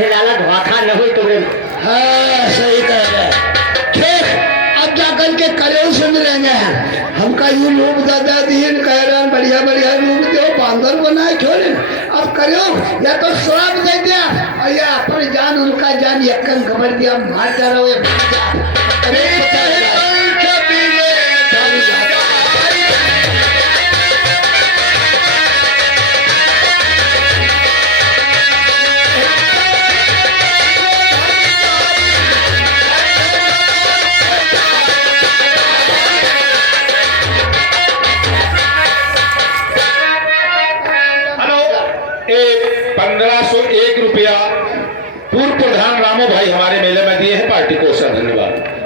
हिलाला धोखा न हुई तुम्हें। हाँ सही कह रहे। ठीक, अब जाकर के करेल सुन रहे हैं हमका यू लोग दादा दीन कह रहे हैं बढ़िया बढ़िया रूप दो बांदर बनाए छोड़े। अब करो या तो श्राप दे दिया और या अपनी जान उनका जान यक्कन खबर दिया मार डालो या ₹1501 पूर्व प्रधान रामो भाई हमारे मेले में दिए हैं पार्टी को सर धन्यवाद।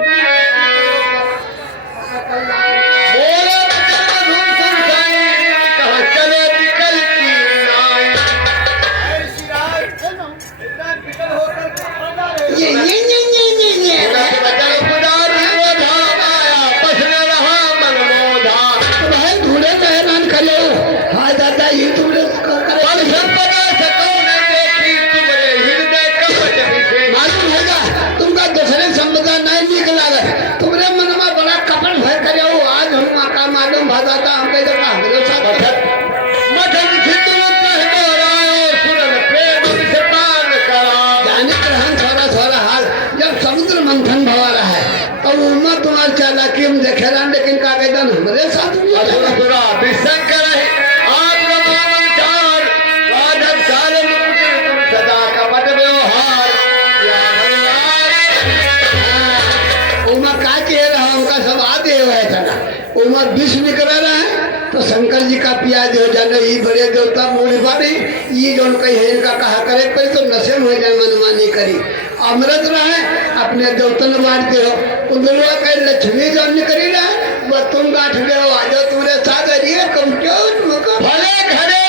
चालाकी हम देखे रहा लेकिन का कहता हमारे साथ उमर विष निकल रहा है तो शंकर जी का प्याज हो जाना ये बड़े देवता बोले बारी ये जो कहीं है इनका कहा करे पर तो नशे हो जाए मनमानी करी अमृत रहे अपने देवतन बांटते हो उधरवा कहीं लक्ष्मी जो निकली रहा वह तुम गांठ ले हो आज तुम्हारे साथ रहिए कम क्यों भले घरे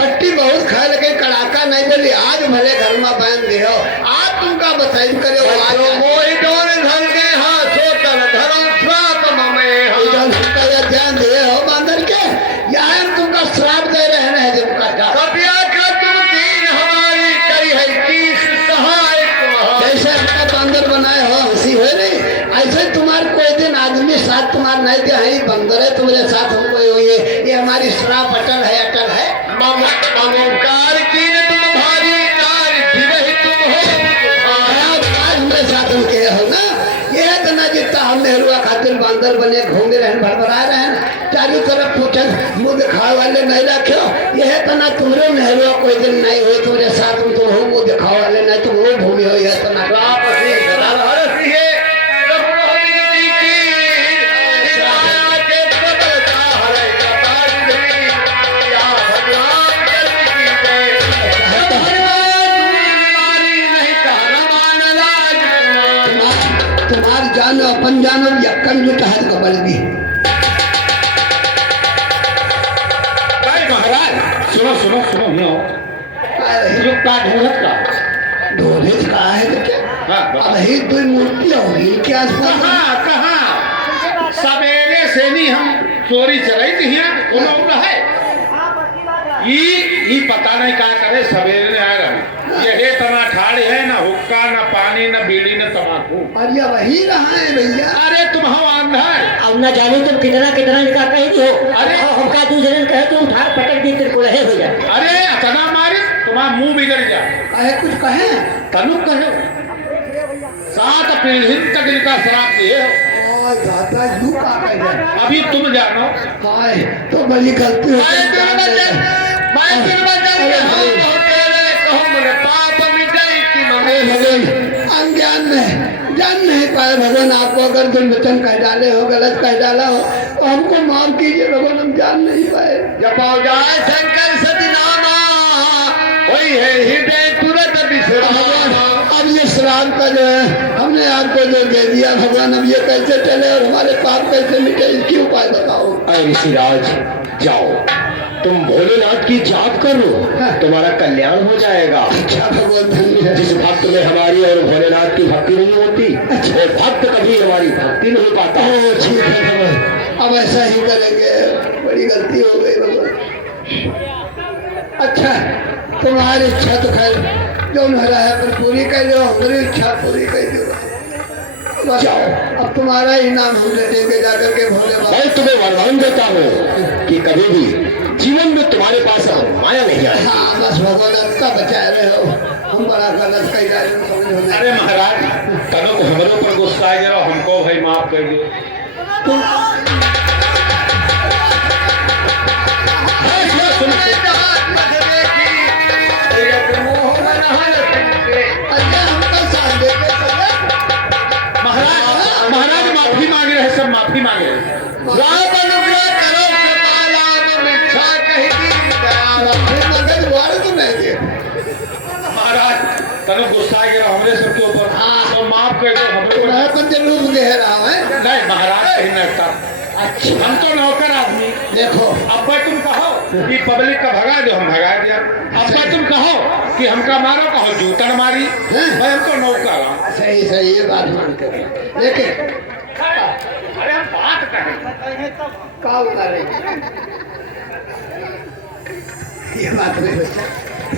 पट्टी बहुत खा लगे कड़ाका नहीं बोली आज भले घर में बांध दे हो आज तुमका बताई करे ध्यान दे हो बांधर के यार तुमका श्राप दे रहे हैं जैसे बंदर बनाए हो हंसी हो नहीं ऐसे तुम्हारे कोई दिन आदमी साथ तुम्हारे नहीं दिया है बंदर है तुम्हारे साथ हमको ये हमारी श्राप अटल है हम नेहरुआ खातिर बांदर बने घूमे रहे भरभरा रहे हैं चारों तरफ पूछे मुँह दिखावे वाले नहीं रखो यह तना तुम्हारे नेहरुआ कोई दिन नहीं हो तुम्हारे साथ में तुम हो मुँह दिखावे वाले नहीं तुम वो भूमि हो यह तना जानो अपन जानो यक्कन जो तहत कबल भी महाराज सुनो सुनो सुनो जो का ढोलक का है तो क्या अब ही दो मूर्ति होगी के आसपास कहाँ सवेरे से नहीं हम चोरी चलाई थी यहाँ है ये पता नहीं क्या करे सवेरे आ रहा ये तना ठाड़े है ना हुक्का ना पानी ना बीड़ी ना तम्बाकू अरे वही रहा है भैया अरे तुम हम अंधर अब न जाने तुम कितना कितना निकाह कही हो अरे हमका दूसरे कहे तुम उठा पटक दी तेरे को रहे हो जाए अरे तना मारे तुम्हारा मुंह बिगड़ जाए अरे कुछ कहे तनु कहे 7 पीढ़ी तक इनका शराब दिए हो अभी तुम जानो तो बड़ी गलती अज्ञान में जान नहीं पाए भगवान आपको अगर दुर्वचन कह डाले हो गलत कह डाला हो तो हमको माफ कीजिए भगवान हम जान नहीं पाए जब हो जाए शंकर सतनामा वही है हृदय तुरंत विश्राम। अब ये श्राप का जो है हमने आपको जो दे दिया भगवान अब ये कैसे चले और हमारे पाप कैसे मिटे इसकी उपाय बताओ। ऋषिराज जाओ तुम भोलेनाथ की जाप करो तुम्हारा कल्याण हो जाएगा। अच्छा भगवान जिस भक्त में हमारी और भोलेनाथ की भक्ति नहीं होती वो भक्त कभी हमारी भक्ति नहीं पाता। ठीक है भगवान अब ऐसा ही करेंगे बड़ी गलती हो गई भगवान। अच्छा तुम्हारी इच्छा तो खैर जो मेरा है पर पूरी कर दो, हमारी इच्छा पूरी कर दो। बस अब तुम्हारा इनाम हम दे देंगे जाकर के भोले बाबा। मैं तुम्हें वरदान देता हूँ कि कभी भी जीवन में तुम्हारे पास अब माया नहीं आएगी। हाँ बस भगवान का बचा रहे हो, हम बड़ा गलत कह रहे हो समझ में। अरे महाराज तनो को हमारे ऊपर गुस्सा आ गया, हमको भाई माफ कर दो। महाराज माफी मांग रहे हैं, सब माफी मांग रहे हैं। महाराज तनो गुस्सा आ गया हमरे सबके ऊपर, तो माफ कर दो हमरे ऊपर। रूप दे रहा है। नहीं महाराज कहीं नहीं था। अच्छा हम तो नौकर आदमी। देखो अब भाई तुम कहो कि पब्लिक का भगा दो, हम भगा दिया। अब भाई तुम कहो कि हमका मारो, कहो जूतन मारी। भाई हम तो नौकर हैं। सही सही ये बात मानते हैं, लेकिन अरे हम बात करें। क्या करेंगे ये बात नहीं बच्चा।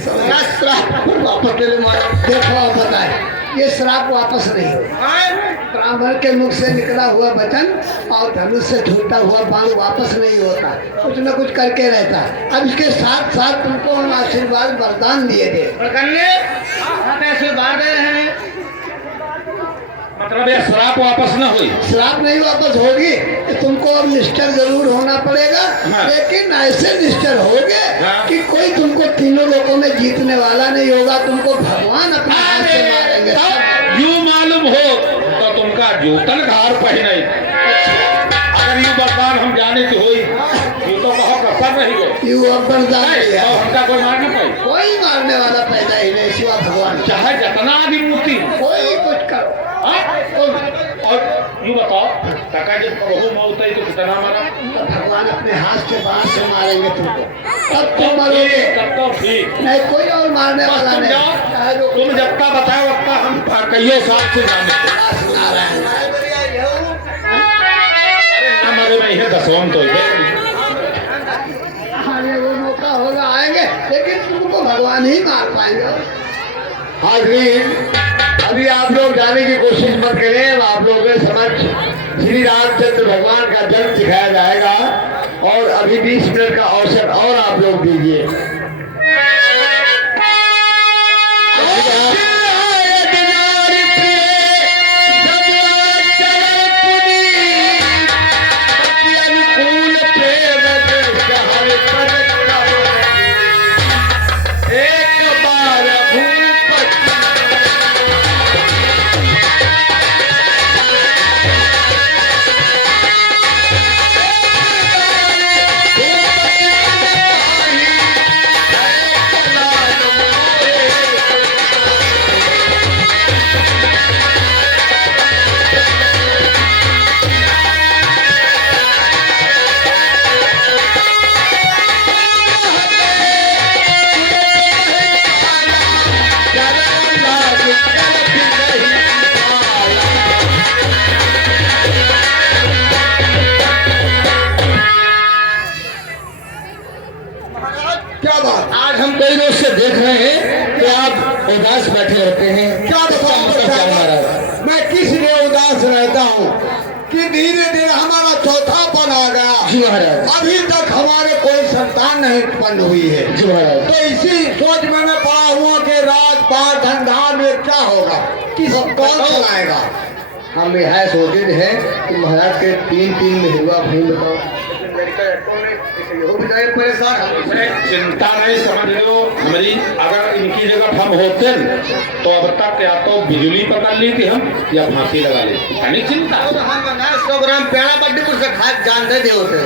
श्राप वापस ले लो मारो। देखो आप बताए ये श्राप वापस नहीं हो। ब्राह्मण के मुख से निकला हुआ वचन और धनुष से छूटा हुआ बाण वापस नहीं होता, कुछ न कुछ करके रहता। अब इसके साथ साथ तुमको हम आशीर्वाद वरदान दिए थे। आशीर्वाद दे रहे हैं मतलब ये श्राप वापस न हुई। श्राप नहीं वापस होगी, तुमको अब निष्ठर जरूर होना पड़ेगा। हाँ। लेकिन ऐसे निष्ठर होगे हाँ। कि कोई तुमको तीनों लोगों में जीतने वाला नहीं होगा, तुमको भगवान अपने हाथ से मारेंगे। यूं मालूम हो तो तुमका जूतन घार पहने। अगर यूं बरदान हम जाने की हुई यूं तो कहो कसर रही गए। यू अब वरदान नहीं, दिया। तो हमका कोई मार न पाई। कोई मारने वाला पैदा ही नहीं सिवा भगवान। चाहे जितना आदि मूर्ति कोई कुछ करो। और यूं बताओ काका जब बहु मौत है तो कितना मारा? तो भगवान अपने हाथ से बाण से मारेंगे तुमको, तब तुम मरोगे। तब तो ठीक। नहीं कोई और मारने बस वाला तुम नहीं। जाओ, तुम जब तक बताओ अब तक हम कईयों साल से जाने। नारायण हमारे में है दसवन तो हाँ ये वो मौका होगा आएंगे, लेकिन तुमको भगवान ही मार पाएंगे। हाजरीन अभी आप लोग जाने की कोशिश मत करें, आप लोगों के समझ श्री रामचंद्र भगवान का जन्म सिखाया जाएगा और अभी 20 मिनट का अवसर और आप लोग दीजिए। आज हम कई रोज से देख रहे हैं कि आप उदास बैठे रहते हैं। क्या बताऊं महाराज? मैं किस लिए उदास रहता हूँ कि धीरे धीरे हमारा चौथापन आ गया। जी महाराज। अभी तक हमारे कोई संतान नहीं उत्पन्न हुई है। जी महाराज। तो इसी सोच में मैं पड़ा हुआ कि राजपाट धंधा में क्या होगा, किस कौन चलाएगा। हम यह सोचे थे कि महाराज के 3 महीना भूल बताओ चिंता नहीं, समझ लो हमारी अगर इनकी जगह हम होते तो अब तक या तो बिजली पकड़ ली थी हम या फांसी लगा ली। नहीं चिंता। हम 100 ग्राम पेड़ा बड्डीपुर से खाद जानते थे होते।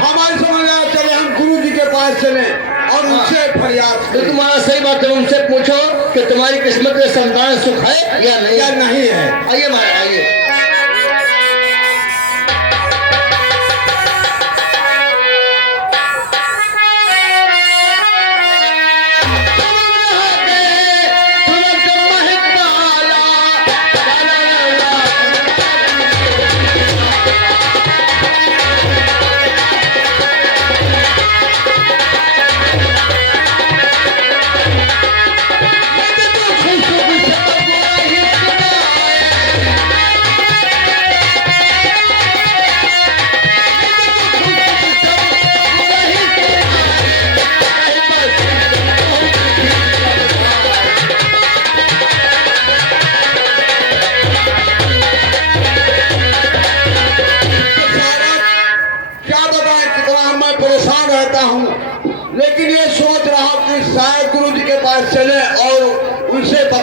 हमारे समझ आया चले हम गुरु जी के पास चले और उनसे फरियाद तो तुम्हारा सही बात है, उनसे पूछो कि तुम्हारी किस्मत में संतान सुख है या नहीं। या नहीं है। आइए महाराज आइए।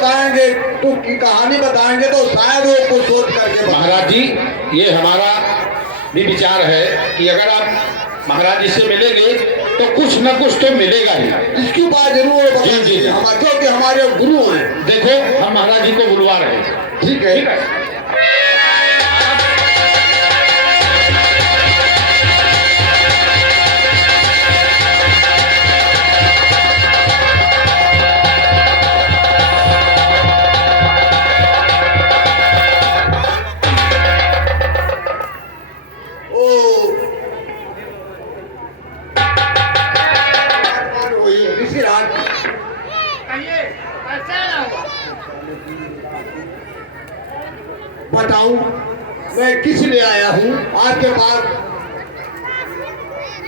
बताएंगे, तो की कहानी बताएंगे तो शायद वो कुछ सोच करके महाराज जी, ये हमारा भी विचार है कि अगर आप महाराज जी से मिलेंगे तो कुछ न कुछ तो मिलेगा ही। इसकी बात जरूर जी, जी, जी। क्योंकि हमारे गुरु हैं। देखो हम महाराज जी को बुलवा रहे हैं। ठीक है। ठीक है। बताऊं मैं किस लिए आया हूँ आपके पास?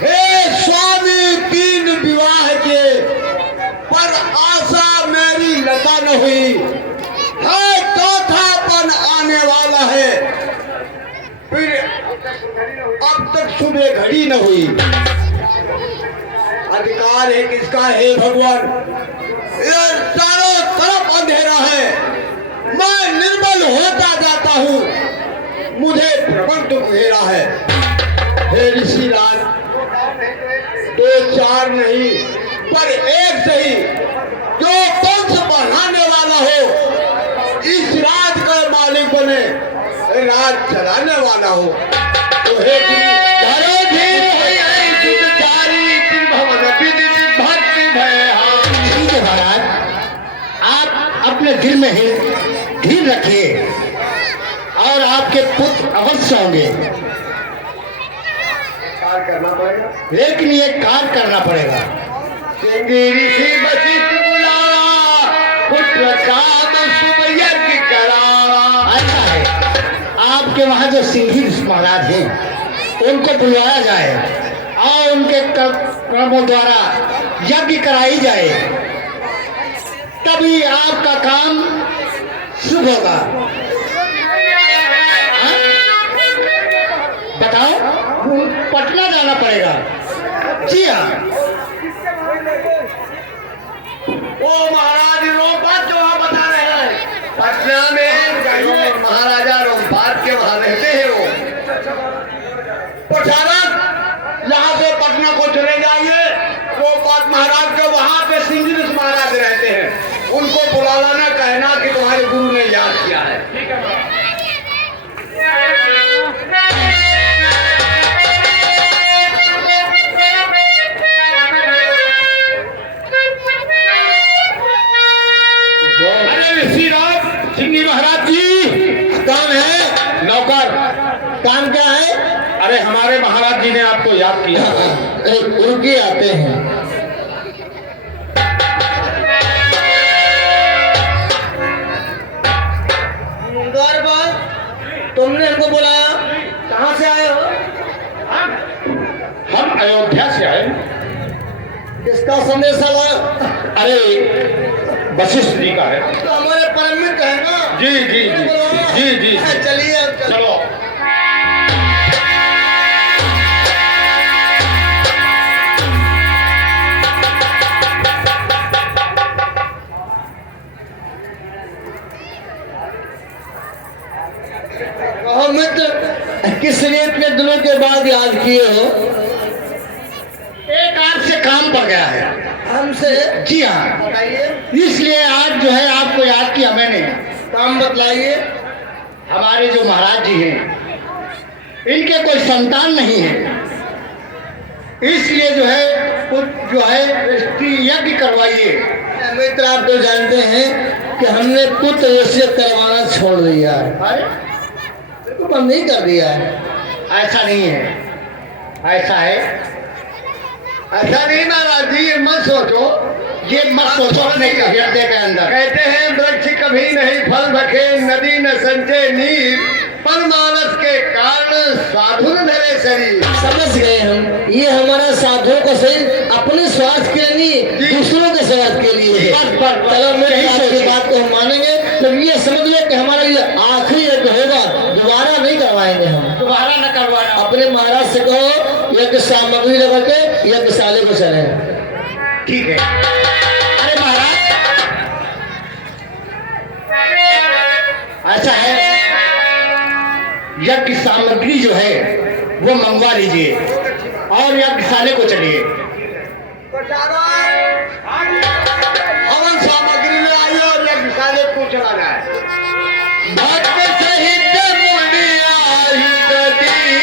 हे स्वामी, 3 विवाह के पर आशा मेरी लता न हुई है, चौथापन आने वाला है, फिर अब तक सुबह घड़ी न हुई। अधिकार है किसका? हे भगवान, ये चारों तरफ अंधेरा है, मैं निर्बल होता जाता हूँ, मुझे भ्रमण तो घेरा है। हे ऋषिराज, 2-4 नहीं पर एक सही, जो वंश बढ़ाने वाला हो, इस राज का मालिक बने, राज चलाने वाला हो। तो हे ठीक है महाराज, आप अपने दिल में ही धीर रखिए और आपके पुत्र अवश्य होंगे, करना पड़ेगा। लेकिन ये कार्य करना पड़ेगा। ऋषि वशिष्ठ बुलावा, पुत्र काम शुभ यज्ञ करावा। अच्छा है, आपके वहाँ जो सिंही महाराज हैं उनको बुलवाया जाए और उनके कर्मों द्वारा यज्ञ कराई जाए, तभी आपका काम शुभ होगा। हाँ? बताओ, पटना जाना पड़ेगा। जी हाँ। ओ महाराज रोमपाद जो आप बता रहे हैं, पटना में महाराजा रोमपाद के वहां रहते हैं। वो प्रचारक यहाँ से पटना को चले जाइए, रोमपाद महाराज के वहां पे सिंह महाराज रहते हैं, उनको बुला लाना, कहना कि तुम्हारे गुरु ने याद किया है। ठीक है। सिंह महाराज जी, कौन है? नौकर। काम क्या है? अरे हमारे महाराज जी ने आपको याद किया। रुके आते हैं। तुमने हमको बुलाया, कहाँ से आए हो? हम अयोध्या से आए। किसका संदेश आया? अरे वशिष्ठ जी का है। तो हमारे परम मित्र है ना? जी जी जी जी जी। चलिए अब चलो। मित्र, किस लिए इतने दिनों के बाद याद किए हो? एक आपसे काम पड़ गया है। हमसे? जी हाँ, इसलिए आज जो है आपको याद किया मैंने। काम बतलाइए। हमारे जो महाराज जी हैं, इनके कोई संतान नहीं है, इसलिए जो है यज्ञ करवाइए। मित्र, आप तो जानते हैं कि हमने पुत्र वैसे करवाना छोड़ दिया है, बंद नहीं कर दिया है। ऐसा नहीं है, ऐसा है, ऐसा नहीं महाराज जी, ये मत सोचो, ये मत सोचो अपने हृदय के अंदर। कहते हैं वृक्ष कभी नहीं फल रखे, नदी न संचय नीर, पर मानस के कारण साधु न धरे शरीर। समझ गए हम, ये हमारा साधुओं का सही अपने स्वास्थ्य के लिए नहीं, दूसरों के स्वास्थ्य के लिए है। चलो मेरी आपकी बात को हम मानेंगे, तो ये समझ लो कि हमारा ये आखिरी यज्ञ होगा, दोबारा नहीं करवाएंगे हम, दोबारा न करवाना। अपने महाराज से कहो यज्ञ सामग्री लगा के यज्ञशाले को चले। ठीक है। अरे महाराज, ऐसा है, यज्ञ की सामग्री जो है वो मंगवा लीजिए और यज्ञशाले को चलिए। हवन सामग्री में आई और यज्ञशाले को चला जाए। भक्त सहित मुनिया हित दीने,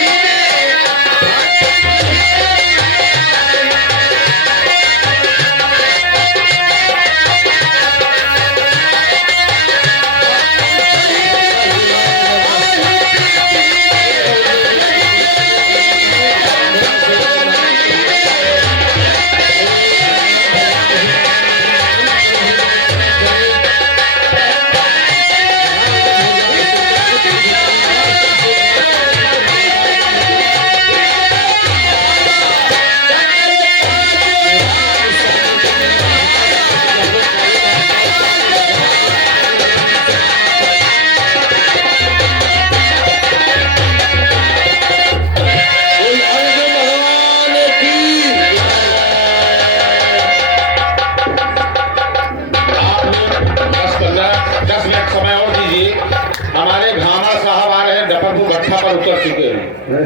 हमारे घामा साहब आ रहे हैं, डपरपुर गट्ठा पर उतर चुके हैं,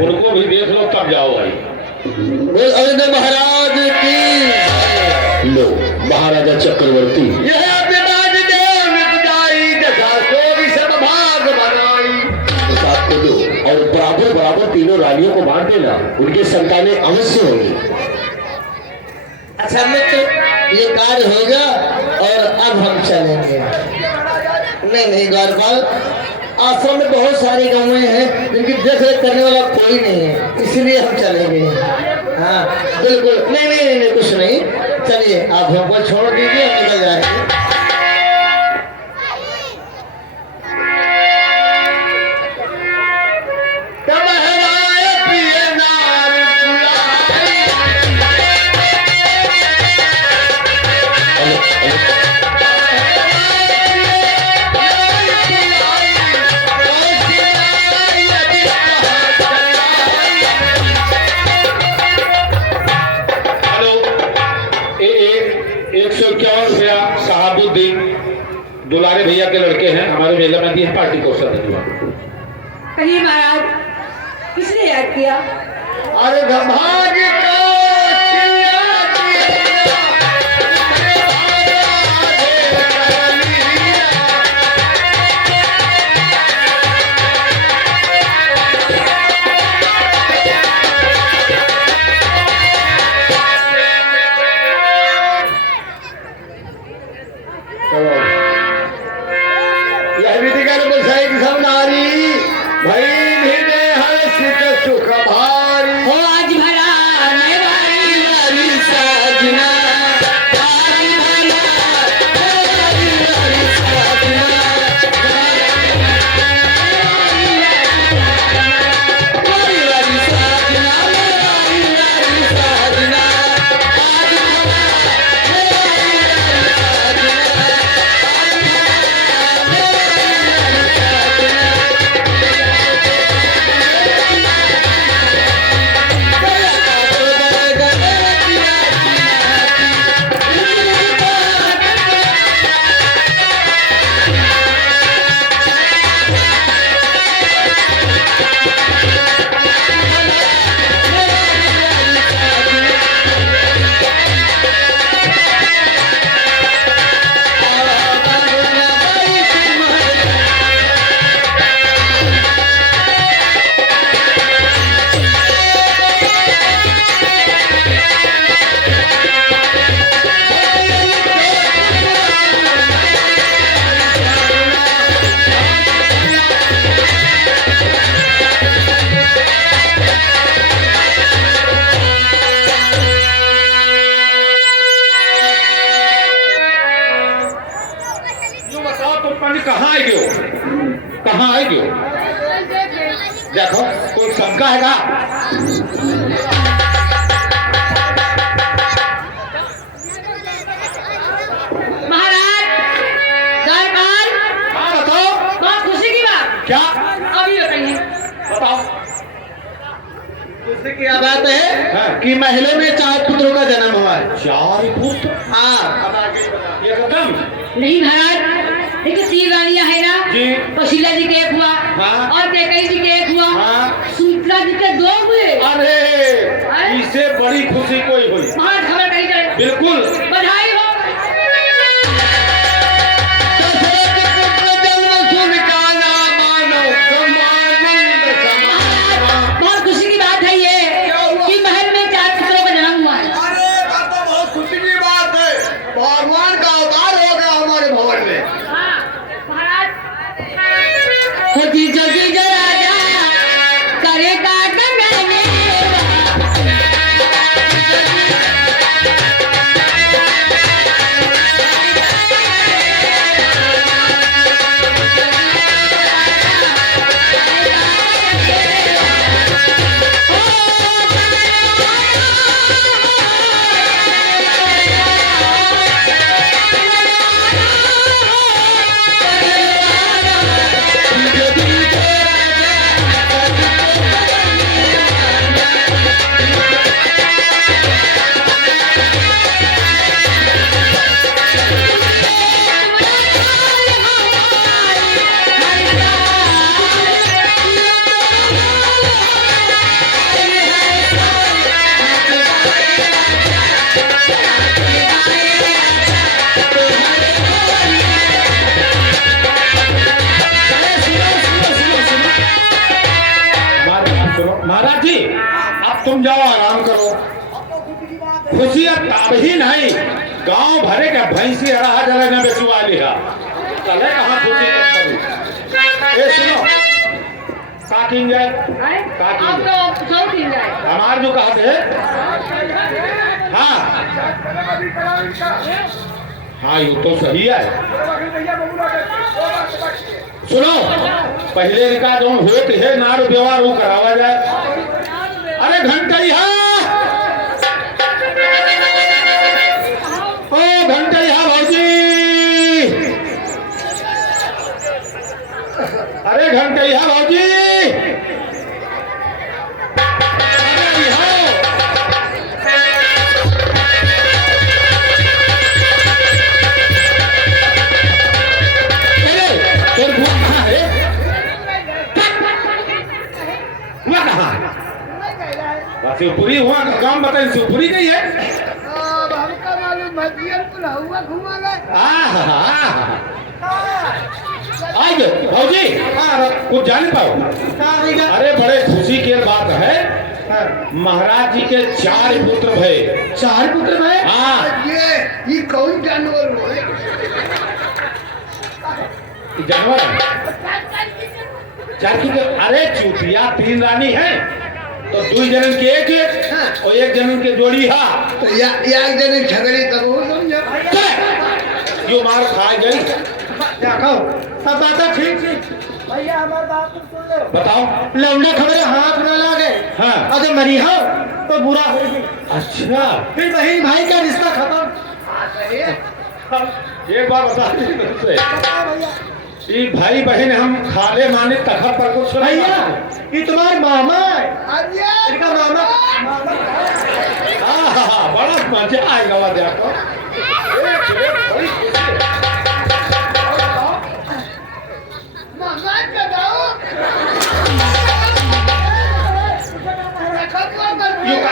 उनको भी देख लो तब जाओ भाई। बोल महाराज की। लो महाराजा चक्रवर्ती, यह अभिमान देव निपजाई, जथा सो भी सब भाग बनाई। प्रसाद को दो और बराबर बराबर तीनों रानियों को बांट देना, उनके संतानें अवश्य होंगी। अच्छा मित्र, ये कार्य हो गया और अब हम चलेंगे। नहीं द्वारपाल, आश्रम में बहुत सारी गाँवें हैं जिनकी देख रेख करने वाला कोई नहीं है, इसलिए हम चलेंगे। हाँ बिल्कुल, नहीं कुछ नहीं, चलिए आप हमको छोड़ दीजिए, हम निकल जाएंगे। दुलारे भैया के लड़के हैं, हमारे मेला में दी है पार्टी को सर। कहिए महाराज, किसने याद किया? अरे भाग्य को कहाँ है क्यों? देखो कोई शंका है का? महाराज, दरबार। हाँ बताओ। बहुत खुशी की बात। क्या? अभी बताइए। बताओ। खुशी की बात है हाँ। कि महलों में 4 पुत्रों का जन्म हुआ है। 4 पुत्र? हाँ। ये खत्म? नहीं महाराज, देखिए 3 रानियां है ना जी। कौशल्या जी के एक हुआ हाँ। और कैकेयी जी के एक हुआ हाँ। सुमित्रा जी के 2 हुए। अरे इससे बड़ी खुशी कोई हुई। महाराज खबर कही जाए। बिल्कुल। बधाई हो। बहुत खुशी की बात है ये कि महल में 4 पुत्रों का जन्म हुआ है। अरे बात तो बहुत खुशी की बात है, भगवान का अवतार हो गया हमारे भवन में। हाँ, महाराज होती जगी जो राजा करे काट में महाराज जी अब तुम जाओ आराम करो। खुशियाँ तब ही नहीं, गांव भरे के भैंसी हरा जला न बेचवा लिया चले कहाँ खुशी करूँ। ए सुनो काटिन जाए आप तो सब दिन जाए। हमार जो कहा थे हाँ हाँ ये तो सही है। सुनो पहले इनका जो होत है नार व्यवहार वो करावा जाए। अरे घंटैया ओ घंटैया भौजी, अरे घंटैया भौजी, अरे यहाँ तोर बुआ कहाँ है? बुआ कहाँ है? शिवपुरी हुआ का काम बताए। शिवपुरी गई है। अब हमका मालूम मजियन पुला हुआ घुमा गए। आज भाजी कुछ जान पाओ। अरे बड़े खुशी की बात है, महाराज जी के 4 पुत्र भय। 4 पुत्र भाई। हाँ ये कौन जानवर हो? जानवर है। 4 की अरे चूतिया 3 रानी है तो 2 जनन के एक और 1 जनन के जोड़ी। हाँ तो या एक जने झगड़े तब वो समझो। यो मार खा गई। क्या कहो सब बात ठीक थी भैया हमारी बात सुन लो। बताओ। लौंडा खबरें हाथ न लागे। हाँ और जब मरी हो तो बुरा हो गई। अच्छा फिर बहन भाई का रिश्ता खत्म। एक बात बता तुमसे, ये भाई बहन हम खाले माने तखत पर कुछ नहीं भैया मानते। ये तुम्हारे मामा है। अरे इनका मामा बड़ा मजा आएगा वहाँ जाकर। बड़ी खुशी है। मामा का दाओ।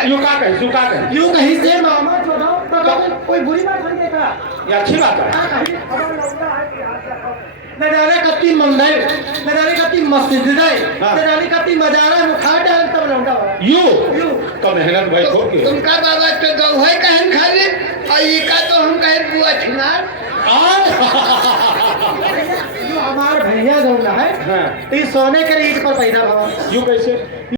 यू का कहे यूं कहीं से मामा छोड़ो तो कोई बुरी बात नहीं देखा। ये अच्छी बात है। न जाने कत्ती मंदिर, न जाने कत्ती मस्जिद है, हाँ। न जाने कत्ती मजारा मुखार डाल तब लौटा हुआ। यू तो मेहनत भाई हो के तुमका बाबा तो गौ है कहन खाली और ये का तो हम कहे बुआ छिनार। जो हमार भैया गौला है हाँ। तो ये सोने के रीत पर पैदा भवा। यू कैसे